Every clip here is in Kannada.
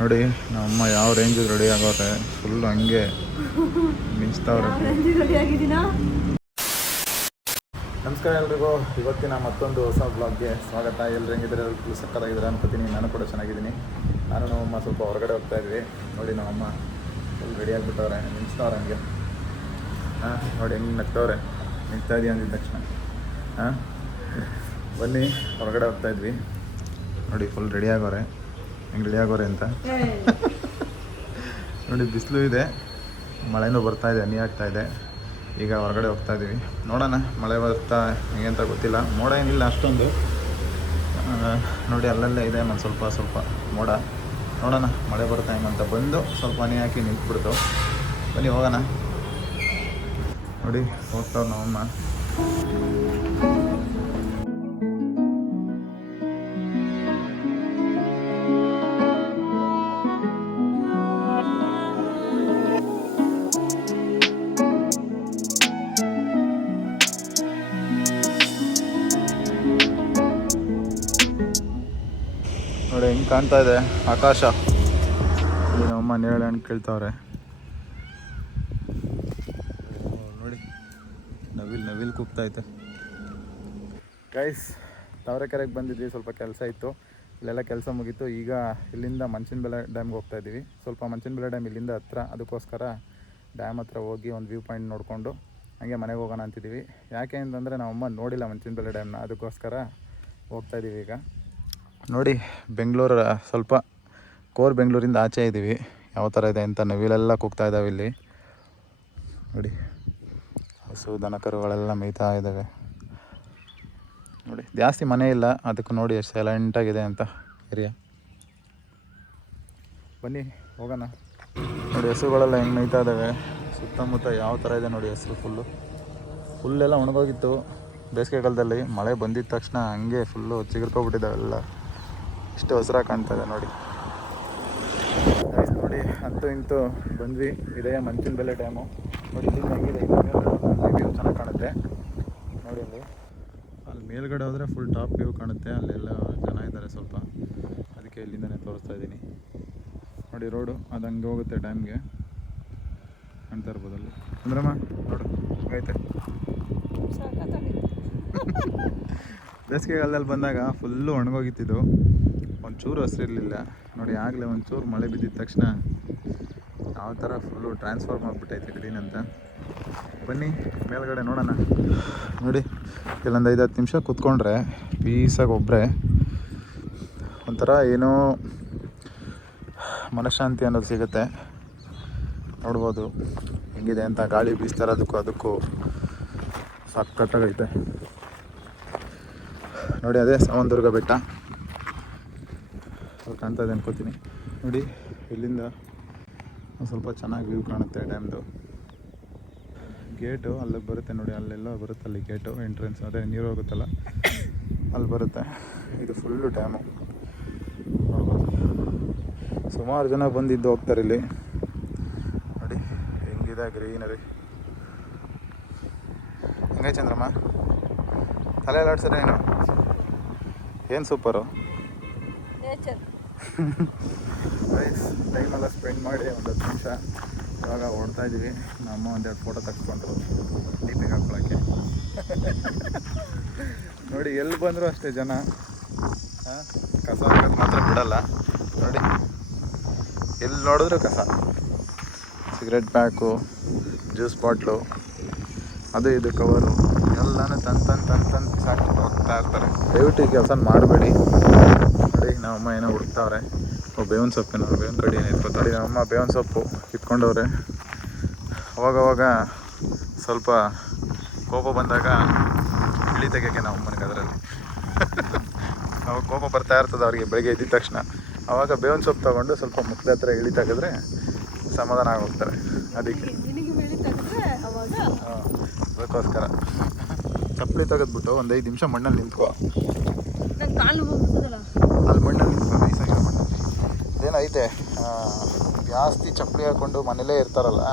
ನೋಡಿ ನಮ್ಮ ಯಾವ ರೇಂಜ್ ರೆಡಿ ಆಗೋತೆ ಫುಲ್ ಹಂಗೆ ಮಿಂಚ್ತಾವ್ರೆ. ರೆಡಿ ಆಗಿದ್ದೀನಾ? ನಮಸ್ಕಾರ ಎಲ್ರಿಗೂ. ಇವತ್ತಿನ ಮತ್ತೊಂದು ಹೊಸ ಬ್ಲಾಗ್ಗೆ ಸ್ವಾಗತ. ಎಲ್ಲರೂ ಹೆಂಗಿದ್ರೆ ಎಲ್ಲರೂ ಸಕ್ಕತ್ತಾಗಿದ್ದಾರೆ ಅನ್ಕೋತೀನಿ. ನಾನು ಕೂಡ ಚೆನ್ನಾಗಿದ್ದೀನಿ. ನಾನು ನಮ್ಮಮ್ಮ ಸ್ವಲ್ಪ ಹೊರಗಡೆ ಹೋಗ್ತಾ ಇದ್ವಿ. ನೋಡಿ ನಮ್ಮಮ್ಮ ಫುಲ್ ರೆಡಿ ಆಗಿಬಿಟ್ಟವ್ರೆ ನಿಂಚ್ತವ್ರೆ ಹಂಗೆ. ಹಾಂ ನೋಡಿ ಹೆಂಗೆ ನಗ್ತವ್ರೆ ನಿಂತಾ ಇದೀಯ ಅಂದಿದ್ದ ತಕ್ಷಣ. ಹಾಂ? ಬನ್ನಿ ಹೊರಗಡೆ ಹೋಗ್ತಾ ಇದ್ವಿ. ನೋಡಿ ಫುಲ್ ರೆಡಿ ಆಗೋರೆ. ಹೆಂಗೆ ರೆಡಿ ಆಗೋರೆ ಅಂತ ನೋಡಿ ಬಿಸಿಲು ಇದೆ. ಮಳೆನೂ ಬರ್ತಾ ಇದೆ ಹನಿ ಆಗ್ತಾ ಇದೆ. ಈಗ ಹೊರಗಡೆ ಹೋಗ್ತಾ ಇದ್ದೀವಿ ನೋಡೋಣ ಮಳೆ ಬರ್ತಾ ಹೆಂಗೆ ಅಂತ ಗೊತ್ತಿಲ್ಲ. ಮೋಡ ಏನಿಲ್ಲ ಅಷ್ಟೊಂದು. ನೋಡಿ ಅಲ್ಲಲ್ಲೇ ಇದೆ ಒಂದು ಸ್ವಲ್ಪ ಸ್ವಲ್ಪ ಮೋಡ. ನೋಡೋಣ ಮಳೆ ಬರ್ತಾ ಹೆಂಗಂತ ಬಂದು ಸ್ವಲ್ಪ ಹನಿ ಹಾಕಿ ನಿಂತ್ಬಿಡ್ತು. ಬನ್ನಿ ಹೋಗೋಣ. ನೋಡಿ ಹೋಗ್ತಾವ್ ನಮ್ಮಮ್ಮ ನೋಡಿ, ಹಿಂಗೆ ಕಾಣ್ತಾ ಇದೆ ಆಕಾಶ. ನಮ್ಮಮ್ಮ ನೇರಳೆ ಹಣ್ಣು ಕೇಳ್ತಾವ್ರೆ. ನೋಡಿ, ನವಿಲ್ ನವಿಲ್ ಕೂಗ್ತೈತೆ ಗೈಸ್ ತಾವರೆಕೆರೆಗೆ ಬಂದಿದ್ವಿ, ಸ್ವಲ್ಪ ಕೆಲಸ ಇತ್ತು. ಇಲ್ಲೆಲ್ಲ ಕೆಲಸ ಮುಗೀತು. ಈಗ ಇಲ್ಲಿಂದ ಮಂಚಿನಬೆಲೆ ಡ್ಯಾಮ್ಗೆ ಹೋಗ್ತಾ ಇದ್ದೀವಿ. ಸ್ವಲ್ಪ ಮಂಚಿನಬೆಲೆ ಡ್ಯಾಮ್ ಇಲ್ಲಿಂದ ಹತ್ರ, ಅದಕ್ಕೋಸ್ಕರ ಡ್ಯಾಮ್ ಹತ್ರ ಹೋಗಿ ಒಂದು ವ್ಯೂ ಪಾಯಿಂಟ್ ನೋಡಿಕೊಂಡು ಹಾಗೆ ಮನೆಗೆ ಹೋಗೋಣ ಅಂತಿದ್ದೀವಿ. ಯಾಕೆ ಅಂತಂದರೆ ನಮ್ಮಮ್ಮ ನೋಡಿಲ್ಲ ಮಂಚಿನಬೆಲೆ ಡ್ಯಾಮ್ನ, ಅದಕ್ಕೋಸ್ಕರ ಹೋಗ್ತಾ ಇದ್ದೀವಿ ಈಗ. ನೋಡಿ, ಬೆಂಗಳೂರು ಸ್ವಲ್ಪ ಕೋರ್ ಬೆಂಗಳೂರಿಂದ ಆಚೆ ಇದ್ದೀವಿ ಯಾವ ಥರ ಇದೆ ಅಂತ ನವಿಲೆಲ್ಲ ಕೂಗ್ತಾ ಇದ್ದಾವೆ ಇಲ್ಲಿ. ನೋಡಿ, ಹಸು ದನ ಕರುಗಳೆಲ್ಲ ಮೇಯ್ತಾ ಇದ್ದಾವೆ ನೋಡಿ, ಜಾಸ್ತಿ ಮನೆ ಇಲ್ಲ. ಅದಕ್ಕೆ ನೋಡಿ, ಎಷ್ಟು ಸೈಲೆಂಟಾಗಿದೆ ಅಂತ ಏರಿಯಾ ಬನ್ನಿ, ಹೋಗೋಣ. ನೋಡಿ, ಹಸುಗಳೆಲ್ಲ ಹೆಂಗೆ ಮೇಯ್ತಾ ಇದ್ದಾವೆ ಸುತ್ತಮುತ್ತ ಯಾವ ಥರ ಇದೆ ನೋಡಿ ಹಸು ಫುಲ್ಲು ಫುಲ್ಲೆಲ್ಲ ಒಣಗೋಗಿತ್ತು. ಬೇಸಿಗೆಗಾಲದಲ್ಲಿ ಮಳೆ ಬಂದಿದ್ದ ತಕ್ಷಣ ಹಂಗೆ ಫುಲ್ಲು ಚಿಗುರ್ಕೊಬಿಟ್ಟಿದ್ದಾವೆಲ್ಲ ಇಷ್ಟು ಹಸಿರಾಗಿ ಕಾಣ್ತಾ ಇದೆ ನೋಡಿ ನೋಡಿ ಅಂತೂ ಇಂತೂ ಬಂದ್ವಿ. ಇದೇ ಮಂಚಿನ ಬೆಲೆ ಡ್ಯಾಮು ನೋಡಿ ಇಲ್ಲಿಂದ ಹೆಂಗಿದೆ? ವ್ಯೂ ಚೆನ್ನಾಗಿ ಕಾಣುತ್ತೆ. ನೋಡಿ ಅಲ್ಲಿ. ಅಲ್ಲಿ ಮೇಲ್ಗಡೆ ಹೋದರೆ ಫುಲ್ ಟಾಪ್ ವ್ಯೂ ಕಾಣುತ್ತೆ. ಅಲ್ಲೆಲ್ಲ ಜನ ಇದ್ದಾರೆ ಸ್ವಲ್ಪ. ಅದಕ್ಕೆ ಇಲ್ಲಿಂದನೇ ತೋರಿಸ್ತಾ ಇದ್ದೀನಿ. ನೋಡಿ ರೋಡು ಅದು ಹಂಗೆ ಹೋಗುತ್ತೆ ಡ್ಯಾಮ್ಗೆ ಕಾಣ್ತಾ ಇರ್ಬೋದು ಅಲ್ಲಿ. ಅಂದ್ರಮ್ಮ ನೋಡು ಹಂಗೈತೆ ಬೇಸಿಗೆಗಾಲದಲ್ಲಿ ಬಂದಾಗ ಫುಲ್ಲು ಒಣಗೋಗಿತ್ತಿದ್ದು ಒಂಚೂರು ಹಸಿರಿರಲಿಲ್ಲ ನೋಡಿ, ಆಗಲೇ ಒಂಚೂರು ಮಳೆ ಬಿದ್ದಿದ ತಕ್ಷಣ ಯಾವ ಥರ ಫುಲ್ಲು ಟ್ರಾನ್ಸ್ಫಾರ್ಮ್ ಆಗಿಬಿಟ್ಟೈತೆ ಗ್ರೀನ್ ಅಂತ. ಬನ್ನಿ, ಮೇಲ್ಗಡೆ ನೋಡೋಣ. ನೋಡಿ, ಇಲ್ಲೊಂದು ಐದು ಹತ್ತು ನಿಮಿಷ ಕೂತ್ಕೊಂಡ್ರೆ ಪೀಸಾಗಿ ಒಬ್ಬರೇ ಒಂಥರ ಏನೋ ಮನಃಶಾಂತಿ ಅನ್ನೋದು ಸಿಗುತ್ತೆ. ನೋಡ್ಬೋದು ಹೆಂಗಿದೆ ಅಂತ, ಗಾಳಿ ಬೀಸ್ತಾ ಅದಕ್ಕೂ ಅದಕ್ಕೂ ಸಕ್ಕತ್ತಾಗೈತೆ ನೋಡಿ, ಅದೇ ಸಾವಂದುರ್ಗ ಬೆಟ್ಟ. ಕಾಣ್ತಾ ಇದೆ ಅನ್ಕೋತೀನಿ. ನೋಡಿ, ಇಲ್ಲಿಂದ ಸ್ವಲ್ಪ ಚೆನ್ನಾಗಿ ವ್ಯೂ ಕಾಣುತ್ತೆ ಡ್ಯಾಮ್ದು ಗೇಟು ಅಲ್ಲಿಗೆ ಬರುತ್ತೆ ನೋಡಿ, ಅಲ್ಲೆಲ್ಲ ಬರುತ್ತೆ ಅಲ್ಲಿ ಗೇಟು ಎಂಟ್ರೆನ್ಸ್ ಅದೇ ನೀರು ಹೋಗುತ್ತಲ್ಲ, ಅಲ್ಲಿ ಬರುತ್ತೆ. ಇದು ಫುಲ್ಲು ಡ್ಯಾಮು ಸುಮಾರು ಜನ ಬಂದಿದ್ದು ಹೋಗ್ತಾರೆ ಇಲ್ಲಿ. ನೋಡಿ, ಹೆಂಗಿದೆ ಗ್ರೀನರಿ ಹೆಂಗೈ ಚಂದ್ರಮ್ಮ? ತಲೆ ಅಲ್ಲಾಡ್ಸರ ಏನು ಏನು ಸೂಪರು ರೈಸ್ ಟೈಮೆಲ್ಲ ಸ್ಪೆಂಡ್ ಮಾಡಿ ಒಂದು ಹತ್ತು ನಿಮಿಷ ಇವಾಗ ಓಡ್ತಾ ಇದ್ದೀವಿ ನಮ್ಮ ಒಂದೆರಡು ಫೋಟೋ ತಗ್ಸ್ಕೊಂಡ್ರು. ಡಿಪಿಗೆ ಹಾಕೊಳಕ್ಕೆ. ನೋಡಿ, ಎಲ್ಲಿ ಬಂದರೂ ಅಷ್ಟೇ ಜನ. ಕಸ ಹಾಕೋದು ಮಾತ್ರ ಬಿಡಲ್ಲ. ನೋಡಿ. ಎಲ್ಲಿ ನೋಡಿದ್ರು ಕಸ. ಸಿಗರೆಟ್ ಪ್ಯಾಕು ಜ್ಯೂಸ್ ಬಾಟ್ಲು ಅದು ಇದು ಕವರು ಎಲ್ಲನೂ ತಂದು ತಂದು ತಂದು ತಂದು ಹೋಗ್ತಾ ಇರ್ತಾರೆ. ದಯವಿಟ್ಟು ಈ ಕೆಲಸ ಮಾಡಬೇಡಿ. ನಮ್ಮಮ್ಮ ಏನೋ ಹುಡುಕ್ತಾವ್ರೆ. ಬೇವಿನ ಸೊಪ್ಪಿನ ಬೇವಿನ ಕಡಿ ಏನು ನಮ್ಮ ನಮ್ಮಮ್ಮ ಬೇವಿನ ಸೊಪ್ಪು ಕಿತ್ಕೊಂಡವ್ರೆ. ಅವಾಗವಾಗ ಅವಾಗ ಸ್ವಲ್ಪ ಕೋಪ ಬಂದಾಗ ಇಳಿ ತೆಗಿಯೋಕ್ಕೆ ನಮ್ಮ ಅಮ್ಮನಿಗೆ ಅದರಲ್ಲಿ. ಅವಾಗ ಕೋಪ ಬರ್ತಾ ಇರ್ತದೆ ಅವ್ರಿಗೆ ಬೆಳಗ್ಗೆ ಎದ್ದಿದ ತಕ್ಷಣ. ಅವಾಗ ಬೇವಿನ ಸೊಪ್ಪು ತಗೊಂಡು ಸ್ವಲ್ಪ ಮುಖದ ಹತ್ರ ಇಳಿ ತೆಗೆದ್ರೆ ಸಮಾಧಾನ ಆಗೋಗ್ತಾರೆ. ಅದಕ್ಕೆ. ಅದಕ್ಕೋಸ್ಕರ. ಚಪ್ಪಲಿ ತೆಗೆದ್ಬಿಟ್ಟು ಒಂದು ಐದು ನಿಮಿಷ ಮಣ್ಣಲ್ಲಿ ನಿಂತ್ಕೋ. ಕಾಲು ಅಲ್ಲಿ ಮಣ್ಣಲ್ಲಿ ಇರ್ತದೆ ಈ ಮಣ್ಣಲ್ಲಿ ಇದೇನೈತೆ ಜಾಸ್ತಿ ಚಪ್ಪಲಿ ಹಾಕ್ಕೊಂಡು ಮನೇಲೇ ಇರ್ತಾರಲ್ಲ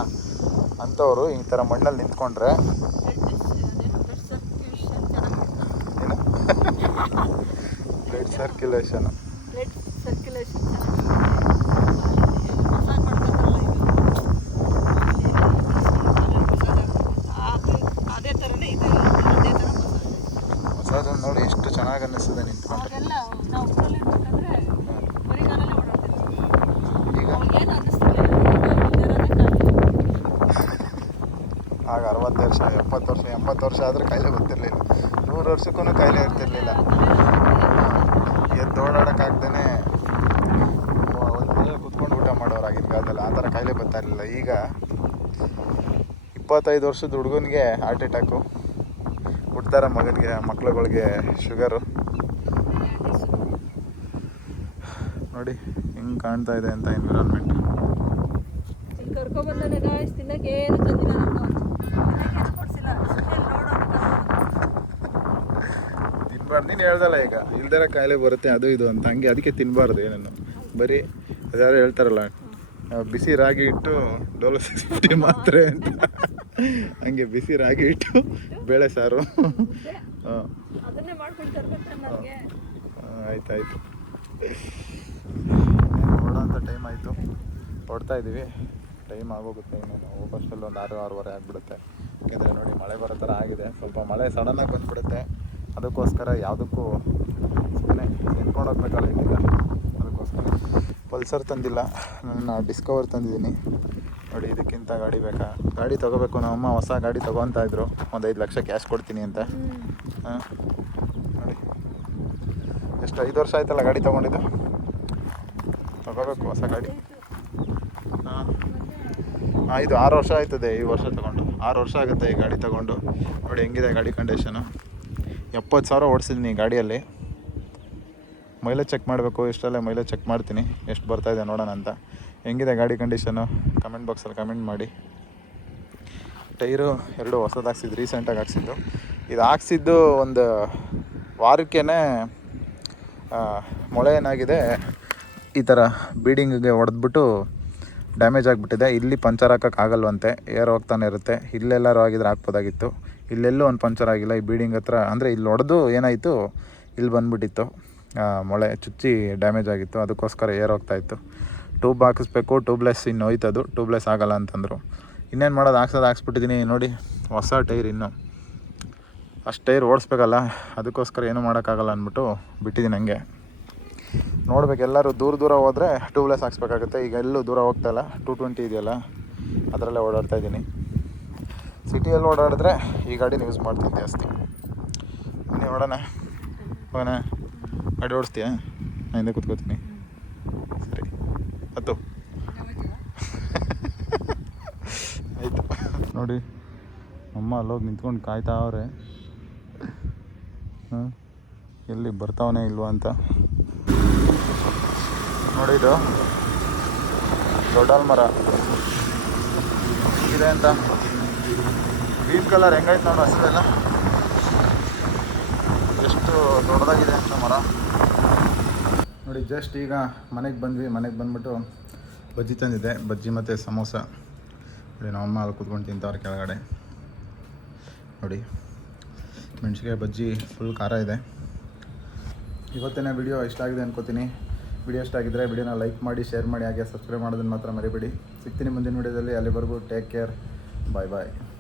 ಅಂಥವರು ಈ ಥರ ಮಣ್ಣಲ್ಲಿ ನಿಂತ್ಕೊಂಡ್ರೆ. ಬ್ಲಡ್ ಸರ್ಕ್ಯುಲೇಷನ್ ನೋಡಿ ಎಷ್ಟು ಚೆನ್ನಾಗಿ ಅನ್ನಿಸ್ತದೆ ನಿಂತು. ಆಗ ಅರವತ್ತು ವರ್ಷ, ಎಪ್ಪತ್ತು ವರ್ಷ, ಎಂಬತ್ತು ವರ್ಷ ಆದರೆ ಕಾಯಿಲೆ ಗೊತ್ತಿರಲಿಲ್ಲ ನೂರು ವರ್ಷಕ್ಕೂ ಕಾಯಿಲೆ ಇರ್ತಿರ್ಲಿಲ್ಲ. ಎದ್ದು ಓಡಾಡೋಕ್ಕಾಗ್ದೇ ಒಂದು ಮನೇಲಿ ಕುತ್ಕೊಂಡು ಊಟ ಮಾಡೋರು ಆಗಿನ ಕಾಲದಲ್ಲಿ ಆ ಥರ ಕಾಯಿಲೆ ಬರ್ತಾ ಇರಲಿಲ್ಲ. ಈಗ ಇಪ್ಪತ್ತೈದು ವರ್ಷದ ಹುಡುಗನಿಗೆ ಹಾರ್ಟ್ ಅಟ್ಯಾಕು ಹುಡ್ತಾರ ಮಗನಿಗೆ, ಮಕ್ಳುಗಳಿಗೆ ಶುಗರು ನೋಡಿ, ಹೆಂಗೆ ಕಾಣ್ತಾ ಇದೆ ಅಂತ ಎನ್ವಿರಾನ್ಮೆಂಟ್ ಕರ್ಕೊಂಬಂದಾನೆ ಗಾಯ್ಸ್ ತಿನ್ನಕ್ಕೆ ಏನು ನಾನು ತಿನ್ನಕ್ಕೆ ಏನು ಕೊಡ್ಸಿಲ್ಲ ಸುಮ್ಮನೆ ನೋಡೋದು ತಿನ್ಬಾರ್ದು ನೀನು ಹೇಳ್ದಲ್ಲ ಈಗ. ಇಲ್ದರ ಕಾಯಿಲೆ ಬರುತ್ತೆ ಅದು ಇದು ಅಂತ. ಹಂಗೆ ಅದಕ್ಕೆ ತಿನ್ನಬಾರ್ದು ಏನೇನು. ಬರೀ ಅದ್ಯಾರು ಹೇಳ್ತಾರಲ್ಲ ಬಿಸಿ ರಾಗಿ ಇಟ್ಟು ಡೋಲೋ ಫಿಫ್ಟಿ ಮಾತ್ರೆ ಅಂತ. ಹಂಗೆ ಬಿಸಿ ರಾಗಿ ಇಟ್ಟು ಬೇಳೆ ಸಾರು. ಆಯ್ತಾಯ್ತು. ಹೊರಡೋಂಥ ಟೈಮ್ ಆಯಿತು. ಹೊಡ್ತಾ ಇದ್ದೀವಿ ಟೈಮ್ ಆಗೋಗುತ್ತೆ ಇನ್ನೇನು ಹೋಗೋಷ್ಟಲ್ಲಿ ಒಂದು ಆರು ಆರೂವರೆ ಆಗಿಬಿಡುತ್ತೆ. ಯಾಕೆಂದರೆ ನೋಡಿ ಮಳೆ ಬರೋ ಥರ ಆಗಿದೆ. ಸ್ವಲ್ಪ ಮಳೆ ಸಡನ್ನಾಗಿ ಬಂದುಬಿಡುತ್ತೆ. ಅದಕ್ಕೋಸ್ಕರ ಯಾವುದಕ್ಕೂ ಸುಮ್ಮನೆ ನಿಂತ್ಕೊಂಡು ಹೋಗ್ಬೇಕಲ್ಲ ಈಗ ಅದಕ್ಕೋಸ್ಕರ ಪಲ್ಸರ್ ತಂದಿಲ್ಲ. ನನ್ನ ಡಿಸ್ಕವರ್ ತಂದಿದ್ದೀನಿ. ನೋಡಿ, ಇದಕ್ಕಿಂತ ಗಾಡಿ ಬೇಕಾ? ಗಾಡಿ ತೊಗೋಬೇಕು. ನಮ್ಮಮ್ಮ ಹೊಸ ಗಾಡಿ ತೊಗೊತಾ ಇದ್ರು. ಒಂದು ಐದು ಲಕ್ಷ ಕ್ಯಾಶ್ ಕೊಡ್ತೀನಿ ಅಂತ. ಹಾಂ. ನೋಡಿ. ಎಷ್ಟು, ಐದು ವರ್ಷ ಆಯ್ತಲ್ಲ ಗಾಡಿ ತೊಗೊಂಡಿದ್ದು? ತಗೋಬೇಕು ಹೊಸ ಗಾಡಿ. ಹಾಂ. ಇದು ಆರು ವರ್ಷ ಆಯ್ತದೆ ಈ ವರ್ಷ ತೊಗೊಂಡು. ಆರು ವರ್ಷ ಆಗುತ್ತೆ ಈ ಗಾಡಿ ತಗೊಂಡು. ನೋಡಿ, ಹೆಂಗಿದೆ ಗಾಡಿ ಕಂಡೀಷನು ಎಪ್ಪತ್ತು ಸಾವಿರ ಓಡಿಸಿದ್ದೀನಿ ಗಾಡಿಯಲ್ಲಿ. ಮೈಲೇಜ್ ಚೆಕ್ ಮಾಡಬೇಕು ಇಷ್ಟಲ್ಲೇ ಮೈಲೇಜ್ ಚೆಕ್ ಮಾಡ್ತೀನಿ, ಎಷ್ಟು ಬರ್ತಾ ಇದೆ ನೋಡೋಣ ಅಂತ. ಹೆಂಗಿದೆ ಗಾಡಿ ಕಂಡೀಷನು? ಕಮೆಂಟ್ ಬಾಕ್ಸಲ್ಲಿ ಕಮೆಂಟ್ ಮಾಡಿ. ಟೈರು ಎರಡು ಹೊಸದು ಹಾಕ್ಸಿದ್ದು ರೀಸೆಂಟಾಗಿ ಹಾಕ್ಸಿದ್ದು. ಇದು ಹಾಕ್ಸಿದ್ದು ಒಂದು ವಾರಕ್ಕೇ ಮೊಳೆ ಏನಾಗಿದೆ, ಈ ಥರ ಬೀಡಿಂಗಿಗೆ ಹೊಡೆದ್ಬಿಟ್ಟು ಡ್ಯಾಮೇಜ್ ಆಗಿಬಿಟ್ಟಿದೆ. ಇಲ್ಲಿ ಪಂಚರ್ ಹಾಕೋಕ್ಕಾಗಲ್ವಂತೆ ಏರ್ ಹೋಗ್ತಾನೆ ಇರುತ್ತೆ. ಇಲ್ಲೆಲ್ಲರೂ ಆಗಿದ್ರೆ ಹಾಕ್ಬೋದಾಗಿತ್ತು. ಇಲ್ಲೆಲ್ಲೂ ಒಂದು ಪಂಚರ್ ಆಗಿಲ್ಲ, ಈ ಬೀಡಿಂಗ್ ಹತ್ರ. ಅಂದರೆ ಇಲ್ಲಿ ಹೊಡೆದು ಏನಾಯಿತು, ಇಲ್ಲಿ ಬಂದುಬಿಟ್ಟಿತ್ತು. ಮೊಳೆ ಚುಚ್ಚಿ ಡ್ಯಾಮೇಜ್ ಆಗಿತ್ತು, ಅದಕ್ಕೋಸ್ಕರ ಏರ್ ಹೋಗ್ತಾಯಿತ್ತು ಟ್ಯೂಬ್ ಹಾಕಿಸ್ಬೇಕು ಟ್ಯೂಬ್ಲೆಸ್ ಇನ್ನು ಹೋಯ್ತದು. ಟ್ಯೂಬ್ಲೆಸ್ ಆಗಲ್ಲ ಅಂತಂದರು. ಇನ್ನೇನು ಮಾಡೋದು, ಹಾಕ್ಸೋದು ಹಾಕ್ಸ್ಬಿಟ್ಟಿದ್ದೀನಿ ನೋಡಿ, ಹೊಸ ಟೈರ್ ಇನ್ನು. ಅಷ್ಟು ಟೈರ್ ಓಡಿಸ್ಬೇಕಲ್ಲ, ಅದಕ್ಕೋಸ್ಕರ ಏನೂ ಮಾಡೋಕ್ಕಾಗಲ್ಲ ಅಂದ್ಬಿಟ್ಟು ಬಿಟ್ಟಿದ್ದೀನಿ ಹಂಗೆ. ನೋಡ್ಬೇಕು, ಎಲ್ಲರೂ ದೂರ ದೂರ ಹೋದರೆ ಟ್ಯೂಬ್ಲೆಸ್ ಹಾಕ್ಸ್ಬೇಕಾಗುತ್ತೆ. ಈಗ ಎಲ್ಲೂ ದೂರ ಹೋಗ್ತಾಯಿಲ್ಲ ಟೂ ಟ್ವೆಂಟಿ ಇದೆಯಲ್ಲ, ಅದರಲ್ಲೇ ಓಡಾಡ್ತಾ ಇದ್ದೀನಿ. ಸಿಟಿಯಲ್ಲಿ ಓಡಾಡಿದ್ರೆ ಈ ಗಾಡಿನ ಯೂಸ್ ಮಾಡ್ತೀನಿ ಜಾಸ್ತಿ. ನೀವು ನೋಡೋಣ ಹೋಗೋಣ. ಗಾಡಿ ಓಡಿಸ್ತೀಯಾ? ನಾನು ಹಿಂದೆ ಕೂತ್ಕೋತೀನಿ. ಸರಿ. ಹತ್ತು. ಆಯಿತು. ನೋಡಿ, ಅಮ್ಮ ಅಲ್ಲೋಗಿ ನಿಂತ್ಕೊಂಡು ಕಾಯ್ತಾ ಅವ್ರೆ. ಎಲ್ಲಿ ಬರ್ತಾವನೇ ಇಲ್ವಾ ಅಂತ. ನೋಡಿ ಇದು. ದೊಡ್ಡಲ್ ಮರ ಇದೆ ಅಂತ. ಗ್ರೀನ್ ಕಲರ್ ಹೆಂಗೈತೆ ನೋಡಿ ಹಸಿರೆಲ್ಲ? ಎಷ್ಟು ದೊಡ್ಡದಾಗಿದೆ ಅಂತ ಮರ. ನೋಡಿ ಜಸ್ಟ್ ಈಗ ಮನೆಗೆ ಬಂದ್ವಿ. ಮನೆಗೆ ಬಂದ್ಬಿಟ್ಟು ಬಜ್ಜಿ ತಂದಿದ್ದೆ. ಬಜ್ಜಿ ಮತ್ತು ಸಮೋಸ. ನೋಡಿ ನಮ್ಮಮ್ಮ ಅಲ್ಲಿ ಕೂತ್ಕೊಂಡು ತಿಂತವ್ರೆ ಕೆಳಗಡೆ. ನೋಡಿ ಮೆಣಸಿಕಾಯಿ ಬಜ್ಜಿ ಫುಲ್ ಖಾರ ಇದೆ. ಇವತ್ತಿನ ವಿಡಿಯೋ ಇಷ್ಟ ಆಗಿದೆ ಅನ್ಕೋತೀನಿ. ವಿಡಿಯೋ ಇಷ್ಟ ಆಗಿದ್ದರೆ ವಿಡಿಯೋನ ಲೈಕ್ ಮಾಡಿ ಶೇರ್ ಮಾಡಿ, ಹಾಗೆ ಸಬ್ಸ್ಕ್ರೈಬ್ ಮಾಡೋದನ್ನು ಮಾತ್ರ ಮರಿಬೇಡಿ. ಸಿಗ್ತೀನಿ ಮುಂದಿನ ವಿಡಿಯೋದಲ್ಲಿ ಅಲ್ಲಿವರೆಗೂ ಟೇಕ್ ಕೇರ್ Bye bye.